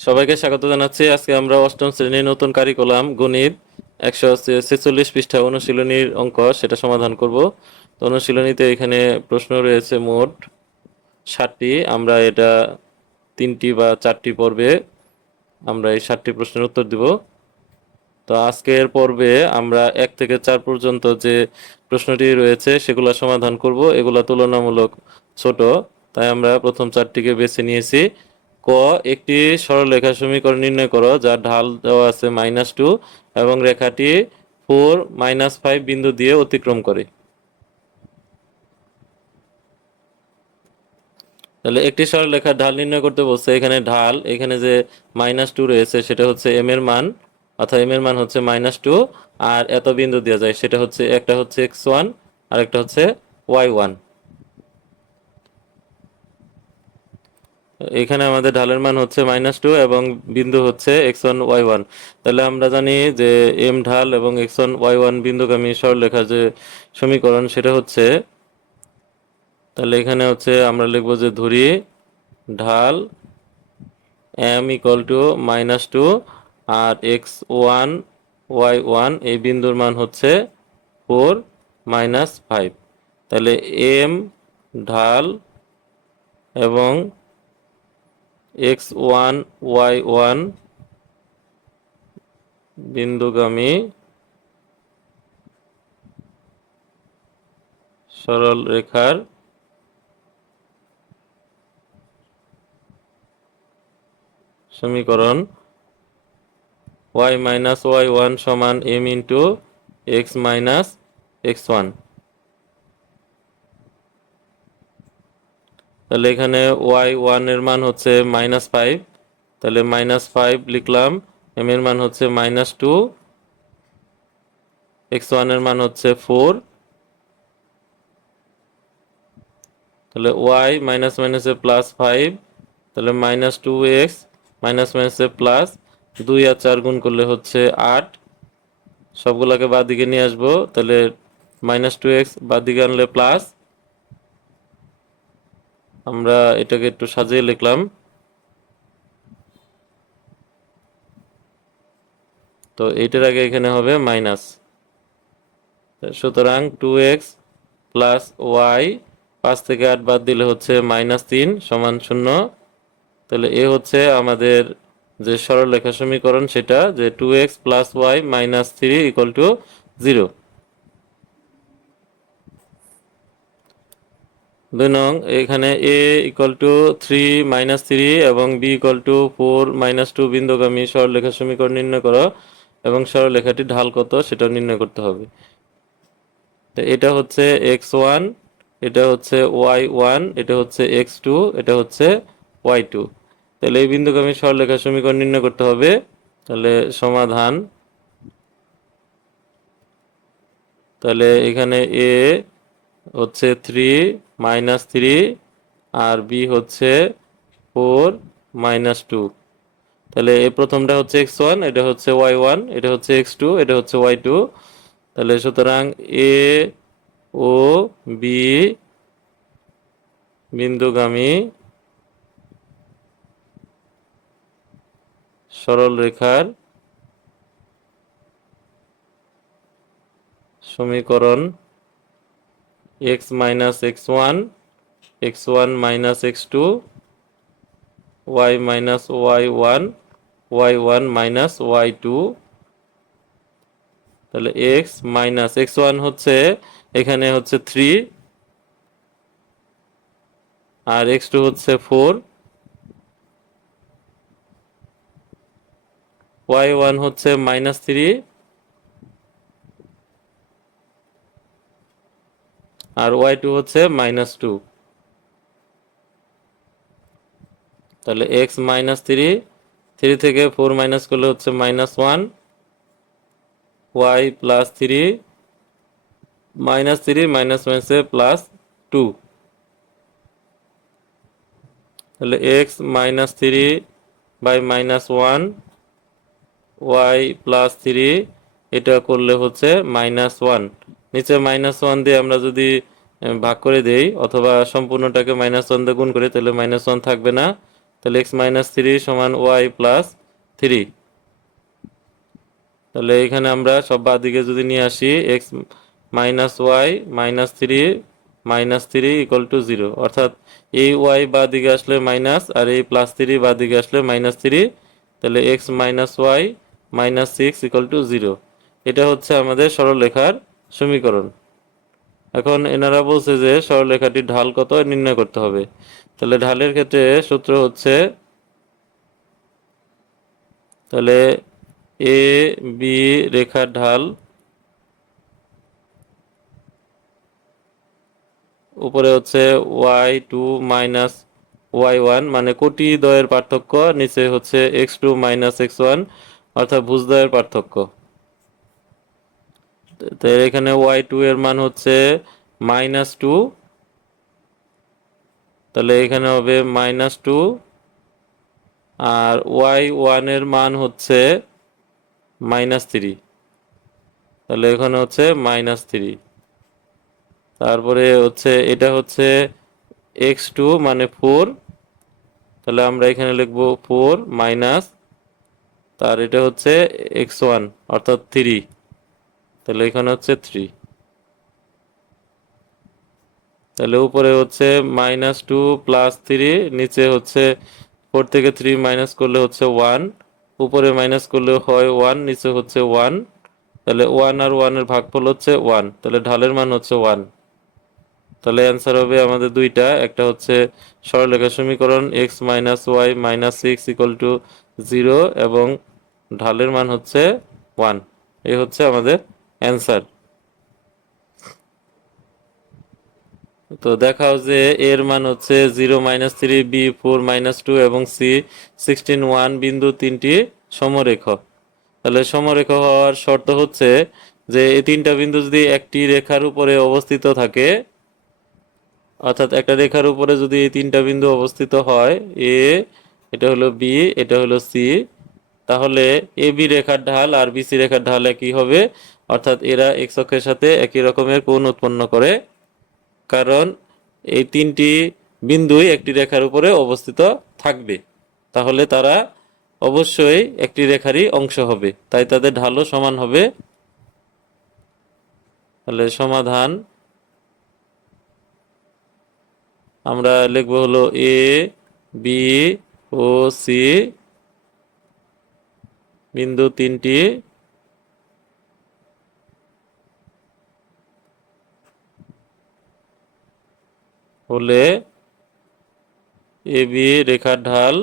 সবাইকে স্বাগত জানাচ্ছি। আজকে আমরা অষ্টম শ্রেণির নতুন কারিকুলাম গণিত একশো ছেচল্লিশ পৃষ্ঠা অনুশীলনীর অঙ্ক, সেটা সমাধান করব। তো অনুশীলনীতে এখানে প্রশ্ন রয়েছে মোট ষাটটি। আমরা এটা তিনটি বা চারটি পর্বে আমরা এই ষাটটি প্রশ্নের উত্তর দিব। তো আজকের পর্বে আমরা এক থেকে চার পর্যন্ত যে প্রশ্নটি রয়েছে, সেগুলো সমাধান করব। এগুলো তুলনামূলক ছোট, তাই আমরা প্রথম চারটিকে বেছে নিয়েছি। ক, একটি সরলরেখা সমীকরণ নির্ণয় করো, যার ঢাল দেওয়া আছে মাইনাস টু এবং রেখাটি ফোর মাইনাস ফাইভ বিন্দু দিয়ে অতিক্রম করে। তাহলে একটি সরলরেখার ঢাল নির্ণয় করতে বলছে, এখানে ঢাল, এখানে যে মাইনাস টু রয়েছে, সেটা হচ্ছে এম এর মান, অর্থাৎ এম এর মান হচ্ছে মাইনাস টু আর এত বিন্দু দেওয়া যায়, সেটা হচ্ছে, একটা হচ্ছে এক্স ওয়ান আর একটা হচ্ছে ওয়াই ওয়ান এখানে আমাদের ঢালের মান হচ্ছে মাইনাস টু এবং বিন্দু হচ্ছে এক্স ওয়ান ওয়াই ওয়ান তাহলে আমরা জানি যে এম ঢাল এবং এক্স ওয়ান ওয়াই ওয়ান বিন্দুগামী সরলরেখার যে সমীকরণ সেটা হচ্ছে, তাহলে এখানে হচ্ছে আমরা লিখব যে ধরি ঢাল m equal to minus two R x one Y one এই বিন্দুর মান হচ্ছে ফোর মাইনাস ফাইভ তাহলে এম ঢাল এবং এক্স ওয়ান ওয়াই ওয়ান বিন্দুগামী সরল রেখার সমীকরণ ওয়াই মাইনাস ওয়াই ওয়ান সমান M into X minus X one. তাহলে এখানে ওয়াই ওয়ানের মান হচ্ছে মাইনাস ফাইভ তাহলে মাইনাস ফাইভ লিখলাম এম এর মান হচ্ছে মাইনাস টু এক্স ওয়ানের মান হচ্ছে ফোর তাহলে ওয়াই মাইনাস মাইনাসে প্লাস ফাইভ তাহলে মাইনাস টু এক্স মাইনাস মাইনাসে প্লাস দুই আর চার গুণ করলে হচ্ছে আট, সবগুলোকে বাদ দিকে নিয়ে আসব, তাহলে মাইনাস টু এক্স বাদ দিকে আনলে প্লাস আমরা এটাকে একটু সাজিয়ে লিখলাম। তো এইটার আগে এখানে হবে মাইনাস। সুতরাং টু এক্স প্লাস ওয়াই পাঁচ থেকে আট বাদ দিলে হচ্ছে মাইনাস তিন সমান শূন্য। তাহলে এ হচ্ছে আমাদের যে সরল সরলরেখা সমীকরণ সেটা যে two X plus Y minus three equal to zero দুই নং, এখানে A equal to three minus three এবং B equal to four minus two বিন্দুগামী সরলরেখা সমীকরণ নির্ণয় করো এবং সরলরেখাটি ঢাল কত সেটা নির্ণয় করতে হবে। এটা হচ্ছে এক্স ওয়ান এটা হচ্ছে ওয়াই ওয়ান এটা হচ্ছে এক্স টু এটা হচ্ছে ওয়াই টু তাহলে এই বিন্দুগামী সরলরেখা সমীকরণ নির্ণয় করতে হবে। তাহলে সমাধান, তাহলে এখানে এ হচ্ছে থ্রি মাইনাস থ্রি আর বি হচ্ছে ফোর মাইনাস টু তাহলে এই প্রথমটা হচ্ছে এক্স ওয়ান এটা হচ্ছে ওয়াই ওয়ান এটা হচ্ছে এক্স টু এটা হচ্ছে ওয়াই টু তাহলে সুতরাং এ ও বি বিন্দুগামী সরল রেখার সমীকরণ X minus X one X one minus X two Y minus Y one Y one minus Y two তাহলে এক্স মাইনাস এক্স ওয়ান হচ্ছে, এখানে হচ্ছে থ্রি আর এক্স টু হচ্ছে ফোর ওয়াই ওয়ান হচ্ছে মাইনাস থ্রি আর ওয়াই টু হচ্ছে minus two তাহলে এক্স মাইনাস থ্রি থ্রি থেকে ফোর মাইনাস করলে হচ্ছে minus one Y plus three minus three minus মাইনাসে প্লাস টু তাহলে X minus three by minus one Y plus three এটা করলে হচ্ছে মাইনাস ওয়ান নিচে মাইনাস ওয়ান দিয়ে আমরা যদি ভাগ করে দেই, অথবা সম্পূর্ণটাকে মাইনাস ওয়ান দিয়ে গুণ করি, তাহলে মাইনাস ওয়ান থাকবে না। তাহলে এক্স মাইনাস থ্রি সমান ওয়াই প্লাস থ্রি তাহলে এখানে আমরা সব বাঁ দিকে যদি নিয়ে আসি X minus Y minus three minus three equal to zero অর্থাৎ এই ওয়াই বা দিকে আসলে মাইনাস আর এই প্লাস থ্রি বা দিকে আসলে মাইনাস থ্রি তাহলে X minus Y minus six equal to zero এটা হচ্ছে আমাদের সরলরেখার সমীকরণ। এখন এনারা বলছে যে সরলরেখাটির ঢাল কত? নির্ণয় করতে হবে। তাহলে ঢালের ক্ষেত্রে সূত্র হচ্ছে তাহলে এ, বি রেখার ঢাল উপরে হচ্ছে y two minus y one মানে কোটি দ্বয়ের পার্থক্য, নিচে হচ্ছে x two minus x one, অর্থাৎ ভুজদ্বয়ের পার্থক্য। তো এখানে ওয়াই টু এর মান হচ্ছে মাইনাস টু তাহলে এখানে হবে মাইনাস টু আর ওয়াই ওয়ানের মান হচ্ছে মাইনাস থ্রি তাহলে এখানে হচ্ছে মাইনাস থ্রি তারপরে হচ্ছে, এটা হচ্ছে এক্স টু মানে ফোর তাহলে আমরা এখানে লিখব ফোর মাইনাস তার এটা হচ্ছে এক্স ওয়ান অর্থাৎ থ্রি তাহলে এখানে হচ্ছে থ্রি তাহলে উপরে হচ্ছে মাইনাস টু প্লাস থ্রি নিচে হচ্ছে ফোর থেকে থ্রি মাইনাস করলে হচ্ছে ওয়ান উপরে মাইনাস করলে হয় ওয়ান নিচে হচ্ছে ওয়ান তাহলে ওয়ান আর ওয়ানের ভাগফল হচ্ছে ওয়ান তাহলে ঢালের মান হচ্ছে ওয়ান তাহলে অ্যান্সার হবে আমাদের দুইটা, একটা হচ্ছে সরলরেখা সমীকরণ x minus y minus six equal to zero এবং ঢালের মান হচ্ছে ওয়ান এই হচ্ছে আমাদের অ্যান্সার। তো দেখাও যে এর মান হচ্ছে zero minus three, B four minus two এবং সি সিক্সটিন ওয়ান বিন্দু তিনটি সমরেখ। তাহলে সমরেখ হওয়ার শর্ত হচ্ছে যে এই তিনটা বিন্দু যদি একটি রেখার উপরে অবস্থিত থাকে, অর্থাৎ একটা রেখার উপরে যদি এই তিনটা বিন্দু অবস্থিত হয়, এ, এটা হলো বি, এটা হলো সি, তাহলে এ, বি রেখার ঢাল আর বিসি রেখার ঢাল একই হবে। অর্থাৎ এরা এক্স অক্ষের সাথে একই রকমের কোণ উৎপন্ন করে, কারণ এই তিনটি বিন্দুই একটি রেখার উপরে অবস্থিত থাকবে। তাহলে তারা অবশ্যই একটি রেখারই অংশ হবে। তাই তাদের ঢালও সমান হবে। তাহলে সমাধান আমরা লিখব হলো এ বি ও সি বিন্দু তিনটি হলে এ বি রেখার ঢাল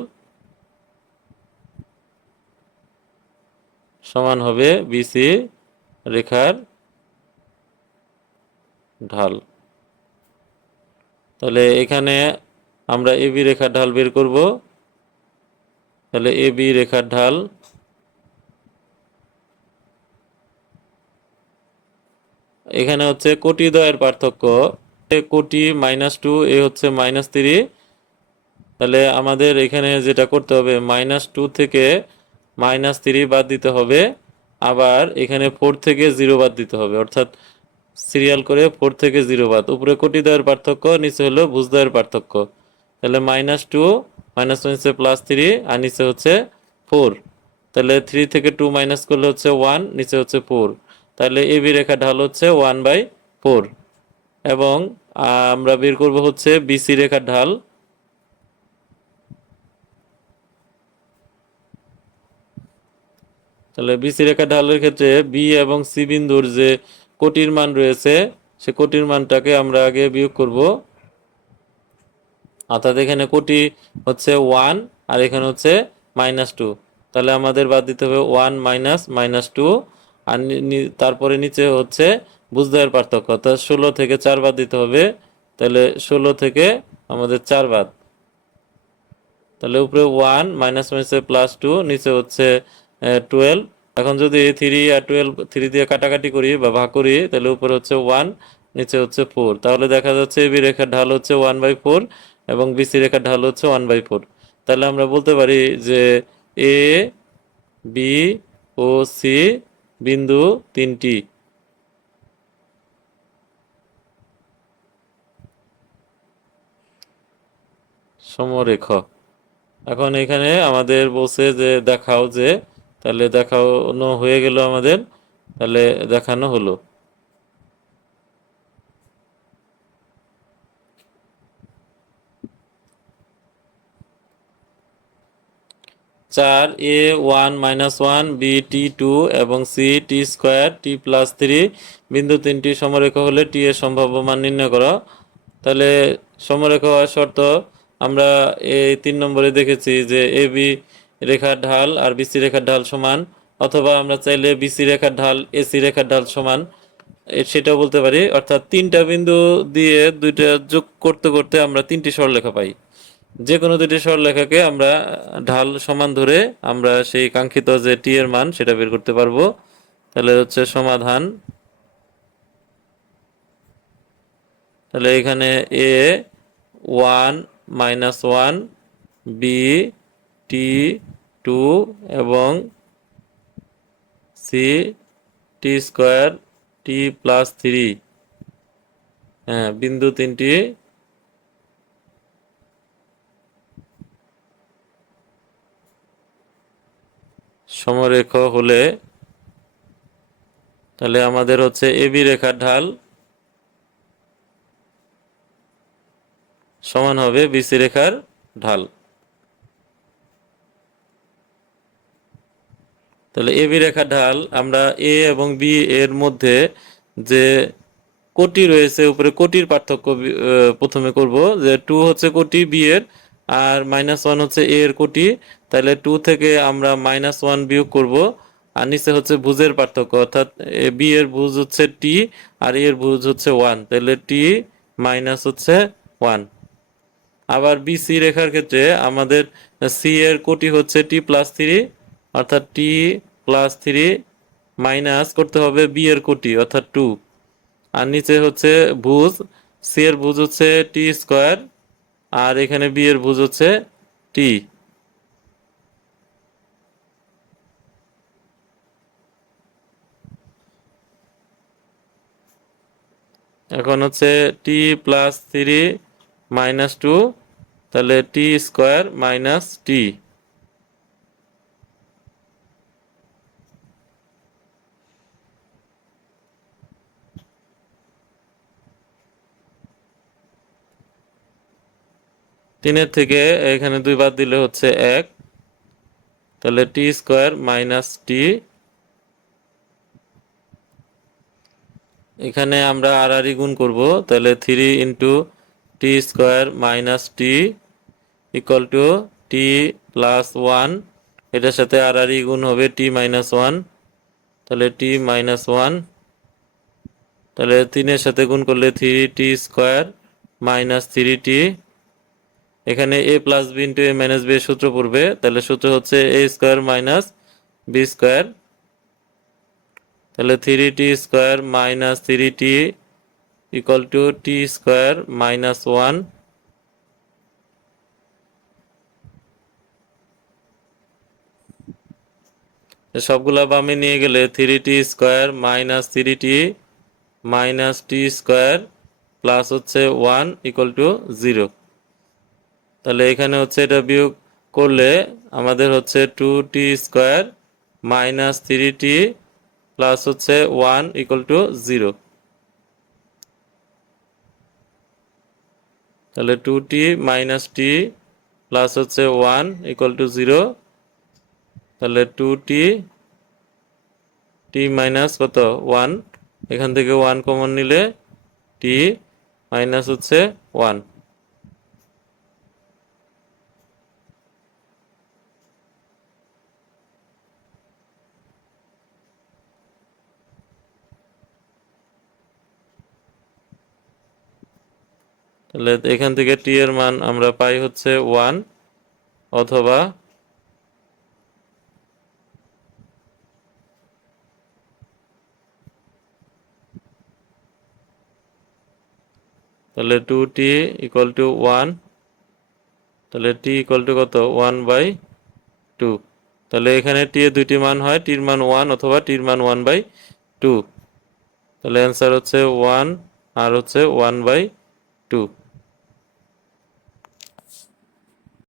সমান হবে বিসি রেখার ঢাল। তাহলে এখানে আমরা এ বি রেখার ঢাল বের করব। তাহলে এ বি রেখার ঢাল এখানে হচ্ছে কোটি দয়ের পার্থক্য কোটি মাইনাস টু এ হচ্ছে মাইনাস থ্রি তাহলে আমাদের এখানে যেটা করতে হবে মাইনাস টু থেকে মাইনাস থ্রি বাদ দিতে হবে। আবার এখানে ফোর থেকে জিরো বাদ দিতে হবে, অর্থাৎ সিরিয়াল করে ফোর থেকে জিরো বাদ। উপরে কোটি দেওয়ার পার্থক্য, নিচে হলো দেওয়ার পার্থক্য। তাহলে মাইনাস টু মাইনাস নিচে প্লাস থ্রি আর নিচে হচ্ছে ফোর তাহলে থ্রি থেকে টু মাইনাস করলে হচ্ছে ওয়ান নিচে হচ্ছে ফোর তাহলে এ বি রেখা ঢাল হচ্ছে ওয়ান বাই ফোর এবং আমরা বের করব হচ্ছে বিসি রেখার ঢাল। তাহলে বিসি রেখা ঢালের ক্ষেত্রে বি এবং সি বিন্দুর যে কোটির মান রয়েছে, সে কোটির মানটাকে আমরা আগে বিয়োগ করব। অর্থাৎ এখানে কোটি হচ্ছে ওয়ান আর এখানে হচ্ছে মাইনাস টু তাহলে আমাদের বাদ দিতে হবে ওয়ান মাইনাস মাইনাস টু আর তারপরে নিচে হচ্ছে বুঝদায়ের পার্থক্য অর্থাৎ ষোলো থেকে চার বাদ দিতে হবে, তাহলে ষোলো থেকে আমাদের চার বাদ। তাহলে উপরে ওয়ান মাইনাস মাইনাসে প্লাস টু নিচে হচ্ছে টুয়েলভ এখন যদি থ্রি আর টুয়েলভ থ্রি দিয়ে কাটাকাটি করি বা ভাগ করি, তাহলে উপরে হচ্ছে ওয়ান নিচে হচ্ছে ফোর তাহলে দেখা যাচ্ছে এবি রেখার ঢাল হচ্ছে ওয়ান বাই ফোর এবং বিসি রেখার ঢাল হচ্ছে ওয়ান বাই ফোর তাহলে আমরা বলতে পারি যে এ বি ও সি বিন্দু তিনটি। সমরেখ। এখন এখানে আমাদের বলছে যে দেখাও যে, তাহলে দেখানো হয়ে গেল আমাদের, তাহলে দেখানো হলো। চার A one minus one, B t two এবং C t square, t plus three, বিন্দু তিনটি সমরেখা হলে টি এর সম্ভাব্য মান নির্ণয় করো। তাহলে সমরেখা হওয়ার শর্ত আমরা এই তিন নম্বরে দেখেছি যে এ, বি রেখার ঢাল আর বিসি রেখার ঢাল সমান, অথবা আমরা চাইলে বিসি রেখার ঢাল এসি রেখার ঢাল সমান। সেটাও বলতে পারি। অর্থাৎ তিনটা বিন্দু দিয়ে দুইটা যোগ করতে করতে আমরা তিনটি সরলরেখা পাই। যে কোনো দুটি সরলরেখাকে আমরা ঢাল সমান ধরে আমরা সেই কাঙ্ক্ষিত যে টি এর মান, সেটা বের করতে পারব। তাহলে হচ্ছে সমাধান। তাহলে এখানে A one minus one B t two এবং C t square t plus three হ্যাঁ বিন্দু তিনটি। সমরেখ হলে তাহলে আমাদের হচ্ছে এবি রেখার ঢাল সমান হবে বিসি রেখার ঢাল। তাহলে এ বি রেখার ঢাল, আমরা এ এবং বি এর মধ্যে যে কোটি রয়েছে, উপরে কোটির পার্থক্য প্রথমে করব যে টু হচ্ছে কোটি বি এর, আর মাইনাস ওয়ান হচ্ছে এ এর কোটি। তাহলে টু থেকে আমরা মাইনাস ওয়ান বিয়োগ করব, আর নিচে হচ্ছে ভুজের পার্থক্য, অর্থাৎ বি এর ভুজ হচ্ছে টি আর এর ভুজ হচ্ছে ওয়ান তাহলে টি মাইনাস হচ্ছে ওয়ান আবার বি সি রেখার ক্ষেত্রে আমাদের সি এর কোটি হচ্ছে টি প্লাস থ্রি অর্থাৎ টি প্লাস থ্রি মাইনাস করতে হবে বি এর কোটি, অর্থাৎ টু আর নিচে হচ্ছে ভুজ সি এর ভুজ হচ্ছে টি স্কোয়ার আর এখানে বি এর ভুজ হচ্ছে টি এখন হচ্ছে t plus three minus two, তাহলে টি স্কোয়ার মাইনাস টি। তিনের থেকে এখানে দুই বাদ দিলে হচ্ছে এক। তাহলে টি স্কোয়ার মাইনাস টি। এখানে আমরা আর আর গুণ করব, তাহলে three into t square minus t equal to t plus one এটার সাথে আর আর গুণ হবে টি মাইনাস ওয়ান তাহলে টি মাইনাস ওয়ান তাহলে তিনের সাথে গুণ করলে three t square minus three t এখানে a plus b into a minus b সূত্র পড়বে। তাহলে সূত্র হচ্ছে a square minus b square তাহলে three t square minus three t equal to t square minus one সবগুলা বামে নিয়ে গেলে three t square minus three t minus t square plus হচ্ছে ওয়ান ইকুয়াল টু জিরো তাহলে এখানে হচ্ছে এটা বিয়োগ করলে আমাদের হচ্ছে two t square minus three t plus হচ্ছে ওয়ান ইকুয়াল টু জিরো তাহলে two t minus t plus হচ্ছে ওয়ান ইকুয়াল টু জিরো তাহলে টু টি টি মাইনাস কত? ওয়ান এখান থেকে ওয়ান কমন নিলে টি মাইনাস হচ্ছে ওয়ান তাহলে এখান থেকে টি এর মান আমরা পাই হচ্ছে ওয়ান অথবা তাহলে two t equal to one তাহলে টি ইকুয়াল টু কত? ওয়ান বাই টু তাহলে এখানে টি এর দুইটি মান হয় টির মান ওয়ান অথবা টির মান ওয়ান বাই টু তাহলে অ্যান্সার হচ্ছে ওয়ান আর হচ্ছে ওয়ান বাই টু